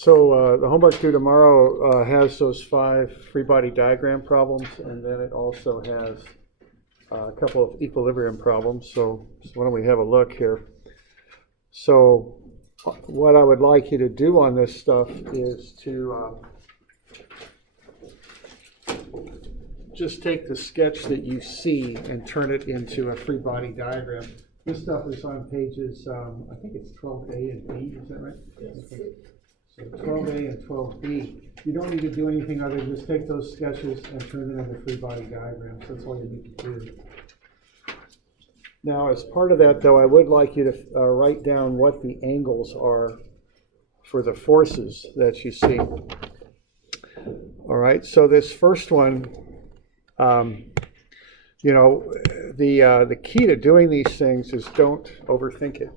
So the homework due tomorrow has those 5 free body diagram problems, and then it also has a couple of equilibrium problems. So why don't we have a look here? So what I would like you to do on this stuff is to just take the sketch that you see and turn it into a free body diagram. This stuff is on pages, I think it's 12A and B, is that right? Yes. Okay. So 12A and 12B. You don't need to do anything other than just take those sketches and turn them into free body diagrams. That's all you need to do. Now, as part of that, though, I would like you to write down what the angles are for the forces that you see. All right, so this first one, the key to doing these things is don't overthink it.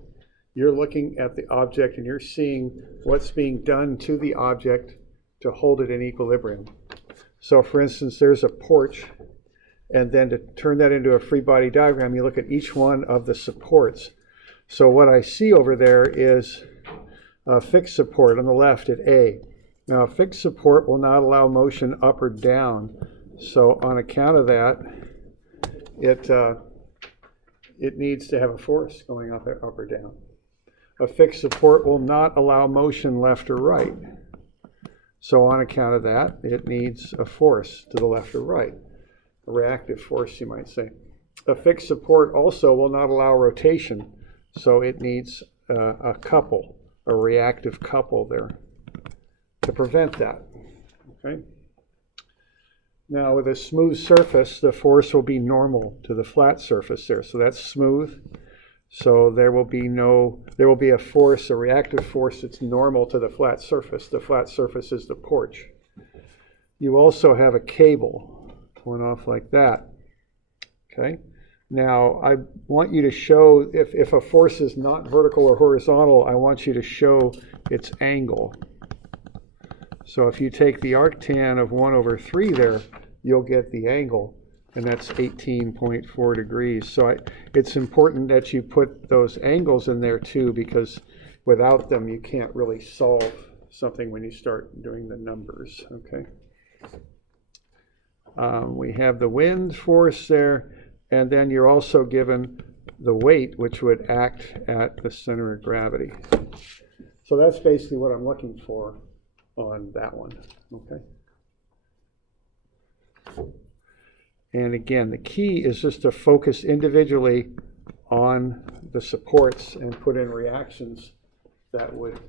You're looking at the object and you're seeing what's being done to the object to hold it in equilibrium. So for instance, there's a porch, and then to turn that into a free body diagram, you look at each one of the supports. So what I see over there is a fixed support on the left at A. Now a fixed support will not allow motion up or down. So on account of that, it needs to have a force going up or down. A fixed support will not allow motion left or right. So on account of that, it needs a force to the left or right. A reactive force, you might say. A fixed support also will not allow rotation. So it needs a couple, a reactive couple there to prevent that. Okay. Now with a smooth surface, the force will be normal to the flat surface there. So that's smooth. So there will be a force, a reactive force that's normal to the flat surface. The flat surface is the porch. You also have a cable going off like that. Okay. Now I want you to show, if a force is not vertical or horizontal, I want you to show its angle. So if you take the arctan of 1/3 there, you'll get the angle, and that's 18.4 degrees. So it's important that you put those angles in there too, because without them you can't really solve something when you start doing the numbers. Okay. We have the wind force there, and then you're also given the weight, which would act at the center of gravity. So that's basically what I'm looking for on that one. Okay. And again, the key is just to focus individually on the supports and put in reactions that would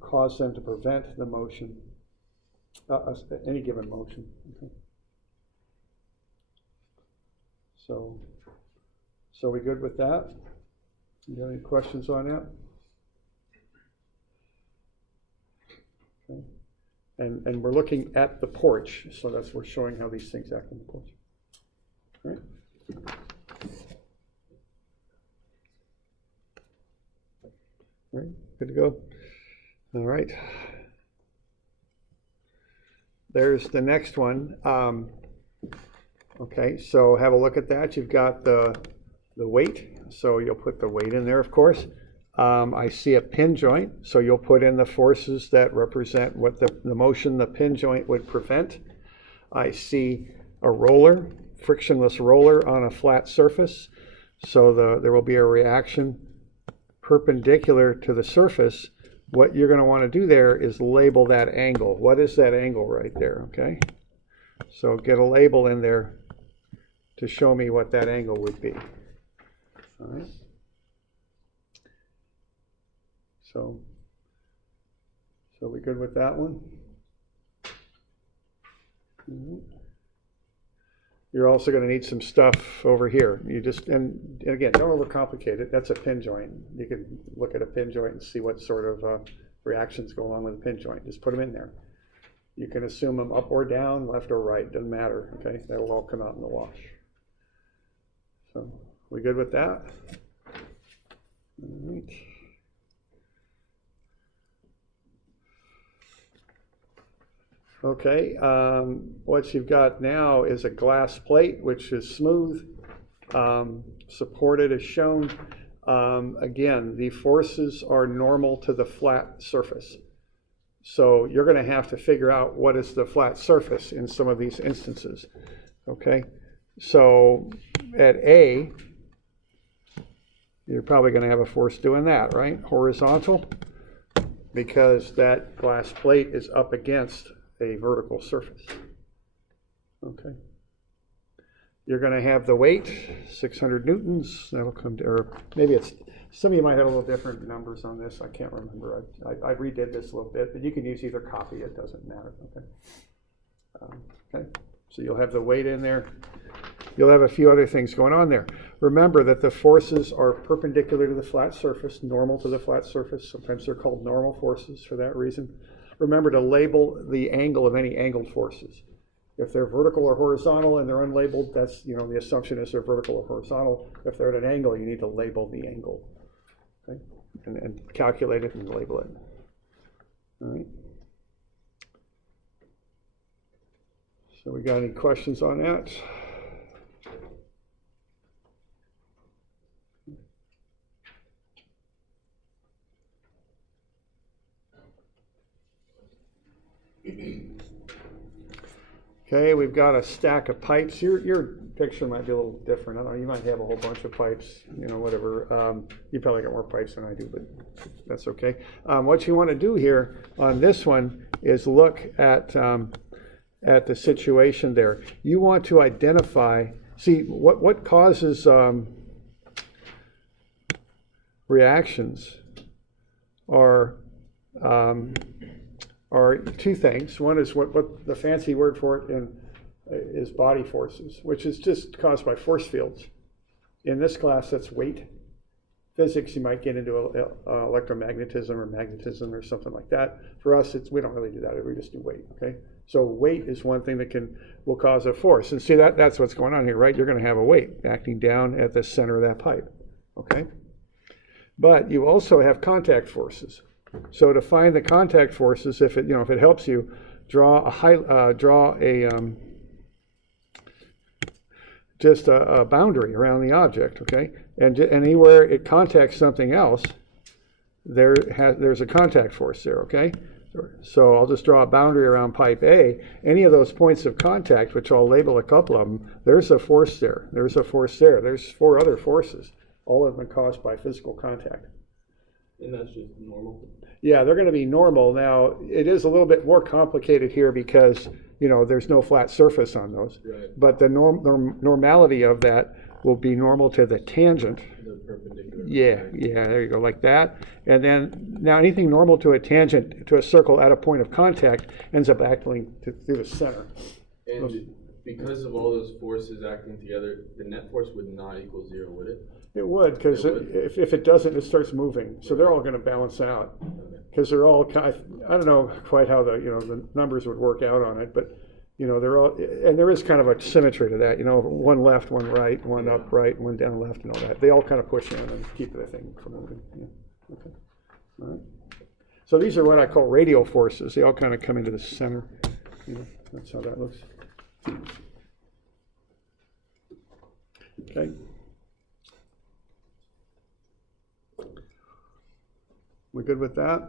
cause them to prevent the motion, any given motion. Okay. So we good with that? You have any questions on that? Okay. And we're looking at the porch, so we're showing how these things act on the porch. All right. All right, good to go. All right. There's the next one. Okay, so have a look at that. You've got the weight, so you'll put the weight in there, of course. I see a pin joint, so you'll put in the forces that represent what the motion the pin joint would prevent. I see a roller, frictionless roller on a flat surface, so there will be a reaction perpendicular to the surface. What you're going to want to do there is label that angle. What is that angle right there, okay? So get a label in there to show me what that angle would be. All right. So we good with that one? Mm-hmm. You're also going to need some stuff over here. And again, don't overcomplicate it. That's a pin joint. You can look at a pin joint and see what sort of reactions go along with a pin joint. Just put them in there. You can assume them up or down, left or right, doesn't matter. Okay, that will all come out in the wash. So we good with that? All right. Okay, what you've got now is a glass plate, which is smooth, supported as shown. Again, the forces are normal to the flat surface. So you're going to have to figure out what is the flat surface in some of these instances. Okay, so at A, you're probably going to have a force doing that, right? Horizontal, because that glass plate is up against a vertical surface. Okay. You're going to have the weight, 600 newtons. That'll come to, or maybe it's, some of you might have a little different numbers on this. I can't remember. I redid this a little bit, but you can use either copy. It doesn't matter. Okay. Okay. So you'll have the weight in there. You'll have a few other things going on there. Remember that the forces are perpendicular to the flat surface, normal to the flat surface. Sometimes they're called normal forces for that reason. Remember to label the angle of any angled forces. If they're vertical or horizontal and they're unlabeled, that's, the assumption is they're vertical or horizontal. If they're at an angle, you need to label the angle. Okay? And calculate it and label it. All right. So we got any questions on that? Okay, we've got a stack of pipes. Your picture might be a little different. I don't know, you might have a whole bunch of pipes, whatever. You probably got more pipes than I do, but that's okay. What you want to do here on this one is look at the situation there. You want to identify, see, what causes reactions are two things. One is what the fancy word for it is body forces, which is just caused by force fields. In this class, that's weight. Physics, you might get into electromagnetism or magnetism or something like that. For us, we don't really do that. We just do weight. Okay. So weight is one thing that will cause a force. And see, that's what's going on here, right? You're going to have a weight acting down at the center of that pipe. Okay. But you also have contact forces. So to find the contact forces, if it helps you, draw a boundary around the object, okay? And anywhere it contacts something else, there's a contact force there, okay? So I'll just draw a boundary around pipe A. Any of those points of contact, which I'll label a couple of them, there's a force there. There's a force there. There's 4 other forces, all of them caused by physical contact. And that's just normal? Yeah, they're going to be normal. Now, it is a little bit more complicated here because, there's no flat surface on those. Right. But the normality of that will be normal to the tangent. The perpendicular. Yeah, there you go, like that. And then, now anything normal to a tangent, to a circle at a point of contact, ends up acting through the center. And because of all those forces acting together, the net force would not equal 0, would it? It would, because if it doesn't, it starts moving. So they're all going to balance out, because they're all I don't know quite how the numbers would work out on it, but they're all, and there is kind of a symmetry to that. One left, one right, one up right, one down left, and all that. They all kind of push in and keep the thing from moving. Yeah. Okay. All right. So these are what I call radial forces. They all kind of come into the center. That's how that looks. Okay. We good with that?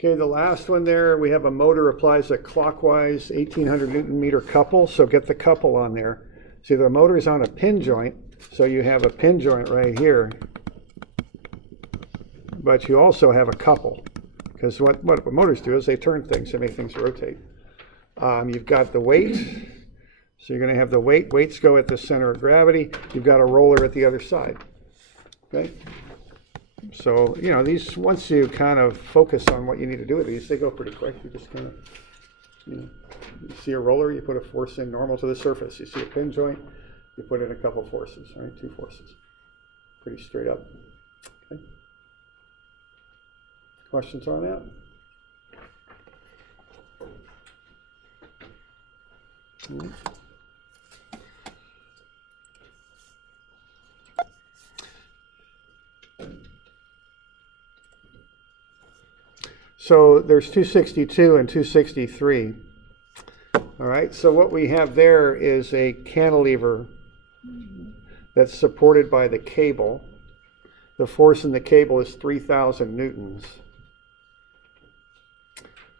Okay, the last one there, we have a motor applies a clockwise 1800 Newton meter couple, so get the couple on there. See, the motor's on a pin joint, so you have a pin joint right here, but you also have a couple, because what motors do is they turn things, they make things rotate. You've got the weight, so you're going to have the weights go at the center of gravity. You've got a roller at the other side. Okay, so these, once you kind of focus on what you need to do with these, they go pretty quick. You just kind of, you see a roller, you put a force in normal to the surface. You see a pin joint, you put in a couple forces, right? 2 forces, pretty straight up. Okay, questions on that? Mm-hmm. So there's 262 and 263. All right, so what we have there is a cantilever that's supported by the cable. The force in the cable is 3,000 newtons.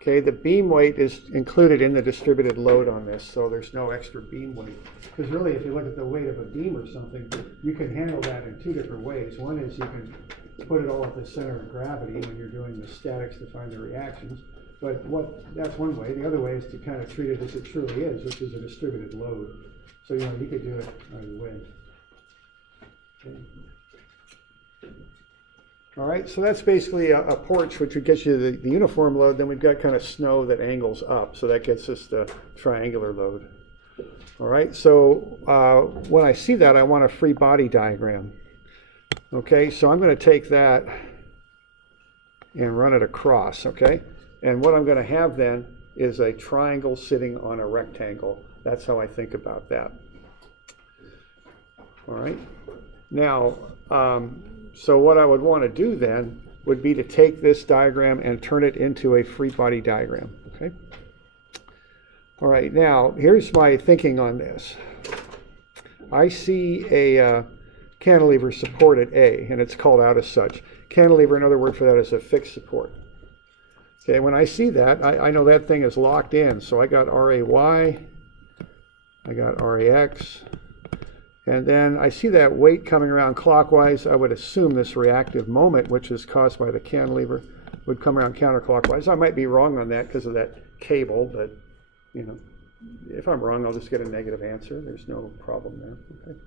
Okay, the beam weight is included in the distributed load on this, so there's no extra beam weight. Because really, if you look at the weight of a beam or something, you can handle that in two different ways. One is you can put it all at the center of gravity when you're doing the statics to find the reactions. But that's one way. The other way is to kind of treat it as it truly is, which is a distributed load. So, you could do it either way. Okay. All right, so that's basically a porch, which would get you the uniform load. Then we've got kind of snow that angles up, so that gets us the triangular load. All right, so when I see that, I want a free body diagram. Okay, so I'm going to take that and run it across, okay? And what I'm going to have then is a triangle sitting on a rectangle. That's how I think about that. All right, now, so what I would want to do then would be to take this diagram and turn it into a free body diagram, okay? All right, now here's my thinking on this. I see a cantilever support at A, and it's called out as such. Cantilever, another word for that, is a fixed support. Okay, when I see that, I know that thing is locked in, so I got RAY, I got RAX, and then I see that weight coming around clockwise. I would assume this reactive moment, which is caused by the cantilever, would come around counterclockwise. I might be wrong on that because of that cable, but if I'm wrong, I'll just get a negative answer. There's no problem there. Okay.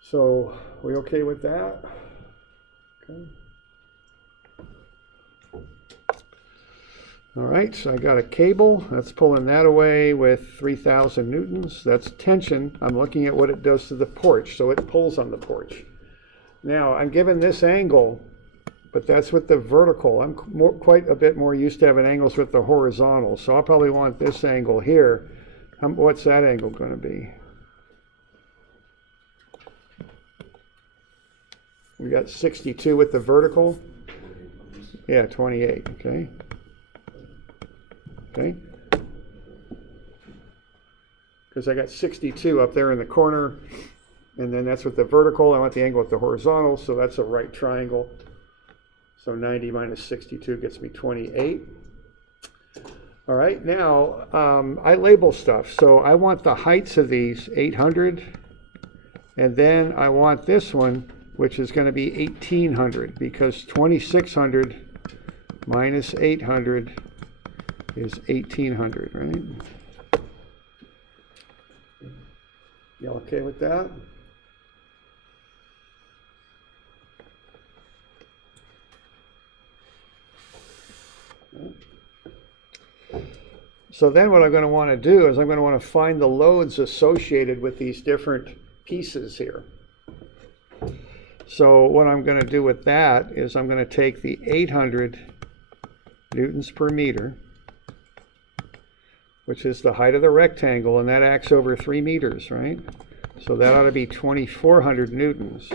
So, are we okay with that? Okay. All right, so I got a cable. That's pulling that away with 3,000 newtons. That's tension. I'm looking at what it does to the porch, so it pulls on the porch. Now, I'm given this angle, but that's with the vertical. I'm quite a bit more used to having angles with the horizontal, so I'll probably want this angle here. What's that angle going to be? We got 62 with the vertical. Yeah, 28, okay. Okay. Because I got 62 up there in the corner, and then that's with the vertical. I want the angle with the horizontal, so that's a right triangle. So 90 minus 62 gets me 28. All right, now I label stuff. So I want the heights of these 800, and then I want this one, which is going to be 1800, because 2600 minus 800 is 1800, right? You okay with that? So then what I'm going to want to do is I'm going to want to find the loads associated with these different pieces here. So what I'm going to do with that is I'm going to take the 800 newtons per meter, which is the height of the rectangle, and that acts over 3 meters, right? So that ought to be 2,400 newtons.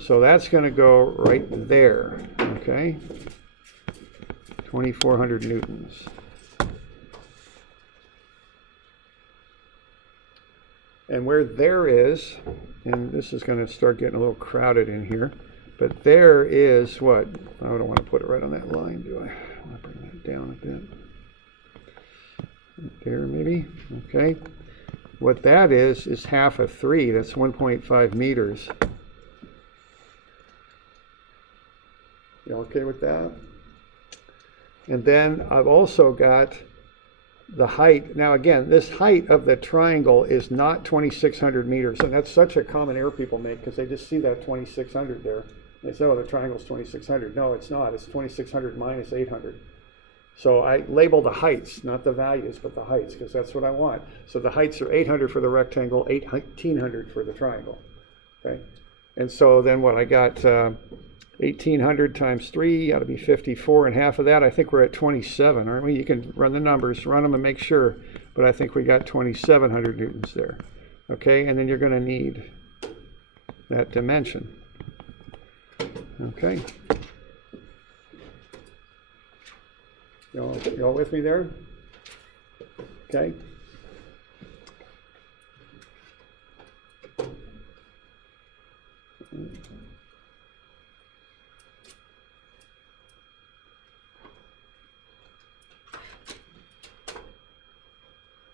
So that's going to go right there, okay? 2,400 newtons. And where there is, and this is going to start getting a little crowded in here, but there is what? I don't want to put it right on that line, do I? I want to bring that down a bit. There, maybe. Okay. What that is half of 3. That's 1.5 meters. You okay with that? And then I've also got the height. Now again, this height of the triangle is not 2,600 meters, and that's such a common error people make because they just see that 2,600 there. They say, oh, the triangle's 2,600. No, it's not. It's 2,600 minus 800. So I label the heights, not the values, but the heights, because that's what I want. So the heights are 800 for the rectangle, 1,800 for the triangle. Okay, and so then what I got? 1,800 times 3 ought to be 54, and half of that, I think we're at 27, aren't we? You can run the numbers, run them and make sure, but I think we got 2,700 newtons there. Okay, and then you're going to need that dimension. Okay. You all with me there? Okay.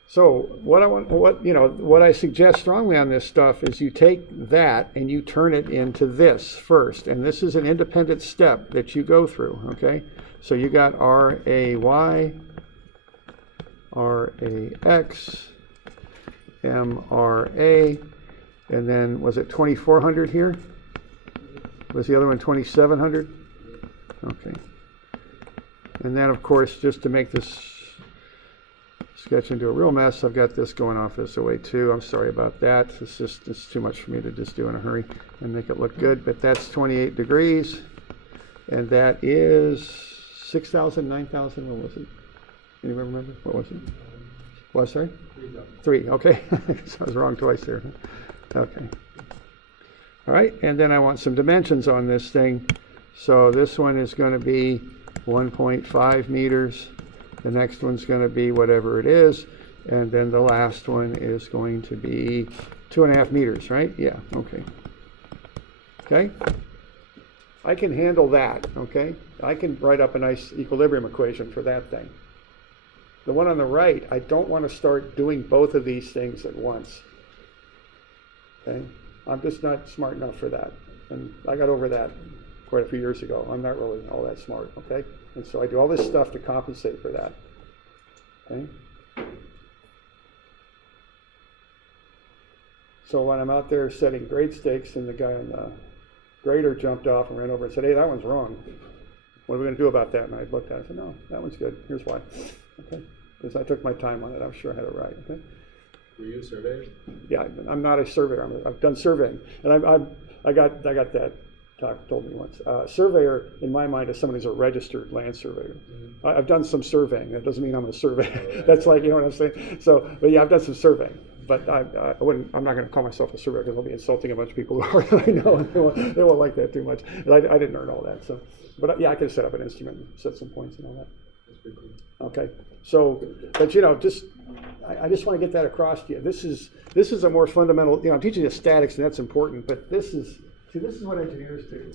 So what I suggest strongly on this stuff is you take that and you turn it into this first, and this is an independent step that you go through. Okay, so you got RAY, RAX, MRA, and then was it 2400 here? Was the other one 2700? Okay, and then of course, just to make this sketch into a real mess, I've got this going off this way too. I'm sorry about that. It's too much for me to just do in a hurry and make it look good. But that's 28 degrees, and that is 6,000, 9,000. What was it? Anybody remember? What was it? What, sorry? 3. Okay. So I was wrong twice there. Okay. All right, and then I want some dimensions on this thing. So this one is going to be 1.5 meters. The next one's going to be whatever it is, and then the last one is going to be 2.5 meters, right? Yeah, okay. Okay? I can handle that, okay? I can write up a nice equilibrium equation for that thing. The one on the right, I don't want to start doing both of these things at once. Okay? I'm just not smart enough for that. And I got over that quite a few years ago. I'm not really all that smart, okay? And so I do all this stuff to compensate for that. Okay? So when I'm out there setting grade stakes and the guy on the grader jumped off and ran over and said, hey, that one's wrong. What are we going to do about that? And I looked at it and said, no, that one's good. Here's why. Okay? Because I took my time on it. I'm sure I had it right. Okay? Were you a surveyor? Yeah, I'm not a surveyor. I've done surveying. And I got that. Doc told me once. Surveyor, in my mind, is someone who's a registered land surveyor. Mm-hmm. I've done some surveying. That doesn't mean I'm a surveyor. Oh, right. That's like, you know what I'm saying? So, but yeah, I've done some surveying. But I'm not going to call myself a surveyor because I'll be insulting a bunch of people who are, I know, and they won't like that too much. And I didn't learn all that. So, but yeah, I can set up an instrument and set some points and all that. That's pretty cool. Okay. So, but I just want to get that across to you. This is a more fundamental, I'm teaching you statics and that's important, but this is what engineers do.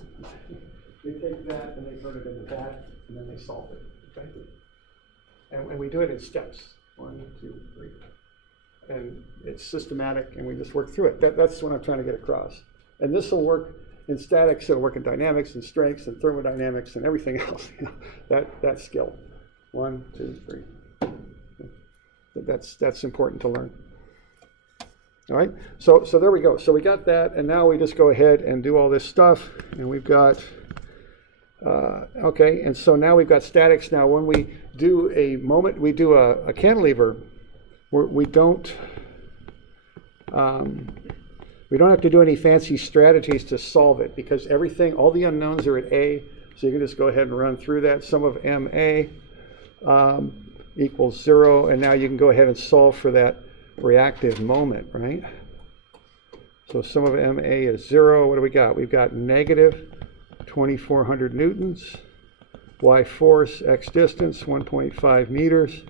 They take that and they turn it into that, and then they solve it. Okay? And we do it in steps. 1, 2, 3. And it's systematic, and we just work through it. That's what I'm trying to get across. And this will work in statics, it'll work in dynamics and strengths and thermodynamics and everything else. That skill. 1, 2, 3. That's important to learn. All right, so there we go. So we got that, and now we just go ahead and do all this stuff, and we've got, okay, and so now we've got statics. Now when we do a cantilever, we don't have to do any fancy strategies to solve it because all the unknowns are at A, so you can just go ahead and run through that. Sum of MA equals 0, and now you can go ahead and solve for that reactive moment, right? So sum of MA is 0. What do we got? We've got negative 2,400 newtons, Y force, X distance, 1.5 meters.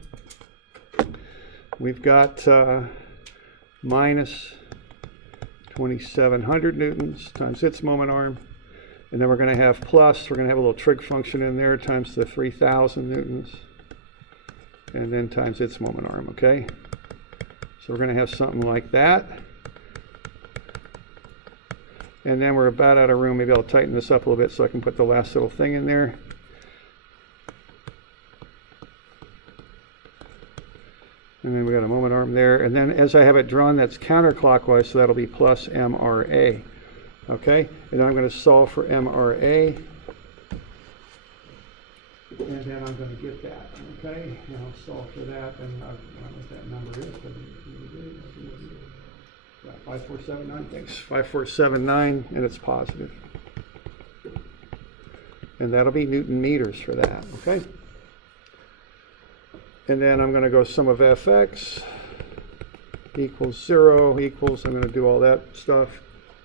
We've got minus 2,700 newtons times its moment arm. And then we're going to have plus, we're going to have a little trig function in there times the 3,000 newtons. And then times its moment arm, okay? So we're going to have something like that. And then we're about out of room. Maybe I'll tighten this up a little bit so I can put the last little thing in there. And then we got a moment arm there. And then as I have it drawn, that's counterclockwise, so that'll be plus MRA. Okay? And then I'm going to solve for MRA. And then I'm going to get that. Okay? And I'll solve for that. And I don't know what that number is. But 5479, thanks. 5479, and it's positive. And that'll be Newton meters for that. Okay? And then I'm going to go sum of fx equals 0 equals, I'm going to do all that stuff,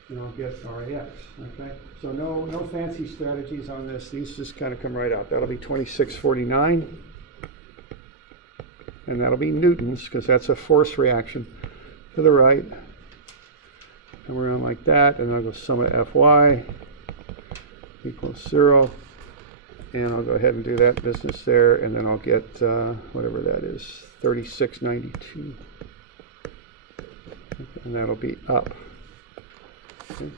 and I'll get RAX, okay? So no fancy strategies on this. These just kind of come right out. That'll be 2649, and that'll be newtons, because that's a force reaction to the right. come around like that, and I'll go sum of Fy equals 0. And I'll go ahead and do that business there, and then I'll get whatever that is, 3692. And that'll be up. Okay.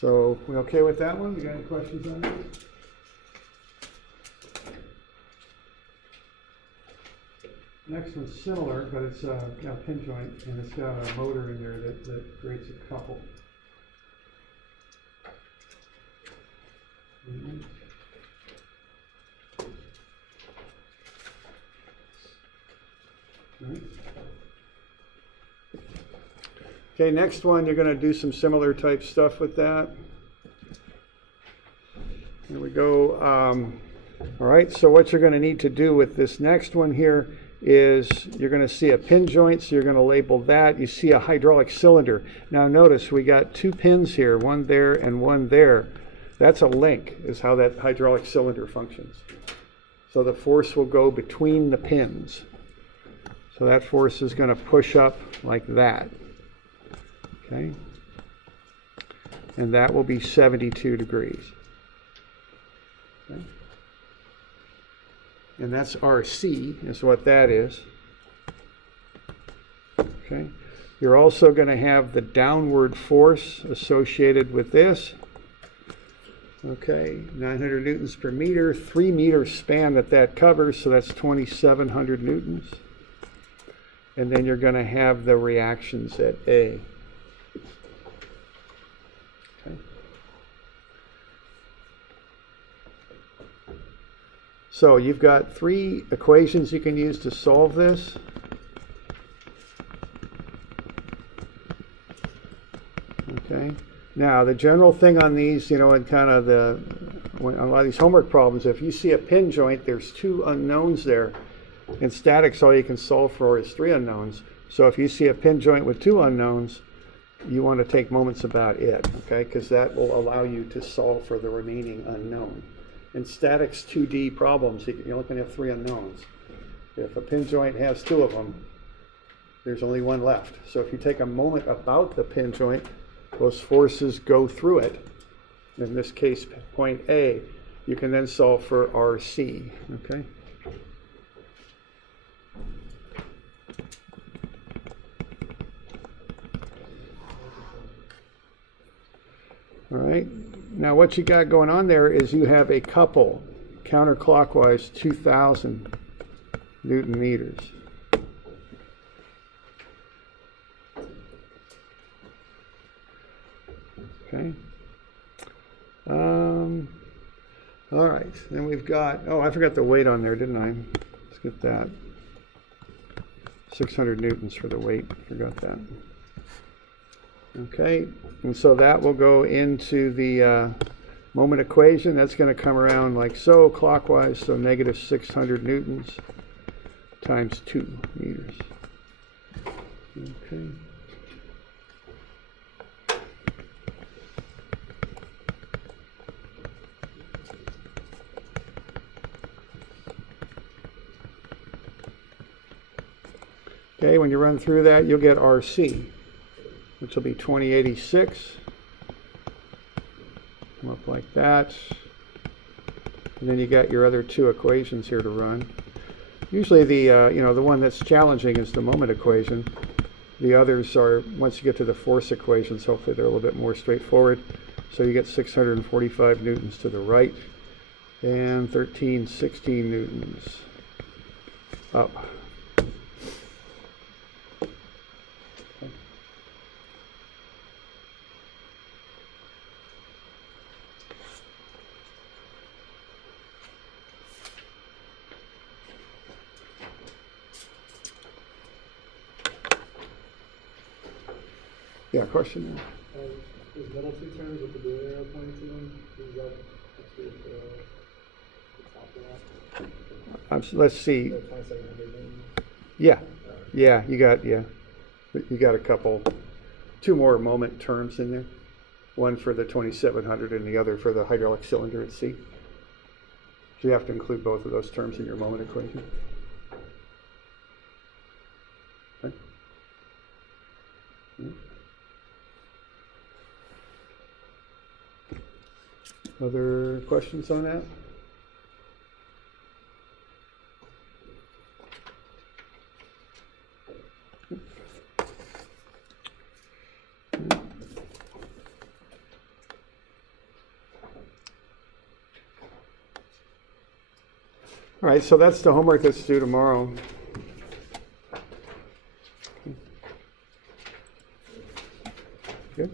So, we okay with that one? You got any questions on that? Next one's similar, but it's got a pin joint, and it's got a motor in there that creates a couple. Okay, next one, you're going to do some similar type stuff with that. Here we go. All right, so what you're going to need to do with this next one here is you're going to see a pin joint, so you're going to label that. You see a hydraulic cylinder. Now notice we got 2 pins here, one there and one there. That's a link, is how that hydraulic cylinder functions. So the force will go between the pins. So that force is going to push up like that. Okay? And that will be 72 degrees. Okay? And that's RC, is what that is. Okay? You're also going to have the downward force associated with this. Okay, 900 newtons per meter, 3 meter span that covers, so that's 2,700 newtons. And then you're going to have the reactions at A. Okay. So you've got 3 equations you can use to solve this. Okay. Now, the general thing on these, you know, and kind of on a lot of these homework problems, if you see a pin joint, there's 2 unknowns there. In statics, all you can solve for is 3 unknowns. So if you see a pin joint with 2 unknowns, you want to take moments about it, okay? Because that will allow you to solve for the remaining unknown. In statics 2D problems, you only can have 3 unknowns. If a pin joint has 2 of them, there's only 1 left. So if you take a moment about the pin joint, those forces go through it. In this case, point A. You can then solve for RC, okay? All right, now what you got going on there is you have a couple, counterclockwise 2,000 Newton meters. Okay. All right, then we've got, oh, I forgot the weight on there, didn't I? Let's get that. 600 newtons for the weight, forgot that. Okay, and so that will go into the moment equation. That's going to come around like so, clockwise, so negative 600 newtons times 2 meters. Okay. Okay, when you run through that, you'll get RC, which will be 2086. Come up like that. And then you got your other 2 equations here to run. Usually the, the one that's challenging is the moment equation. The others are, once you get to the force equations, hopefully they're a little bit more straightforward. So you get 645 newtons to the right and 1316 newtons up. Yeah, question? Those middle two terms with the blue arrow pointing to them, is that the top of that? Let's see. The 2700 maybe? Yeah, you got a couple, two more moment terms in there. One for the 2700 and the other for the hydraulic cylinder at sea. So you have to include both of those terms in your moment equation. Okay. Other questions on that? All right, so that's the homework that's due tomorrow. Good.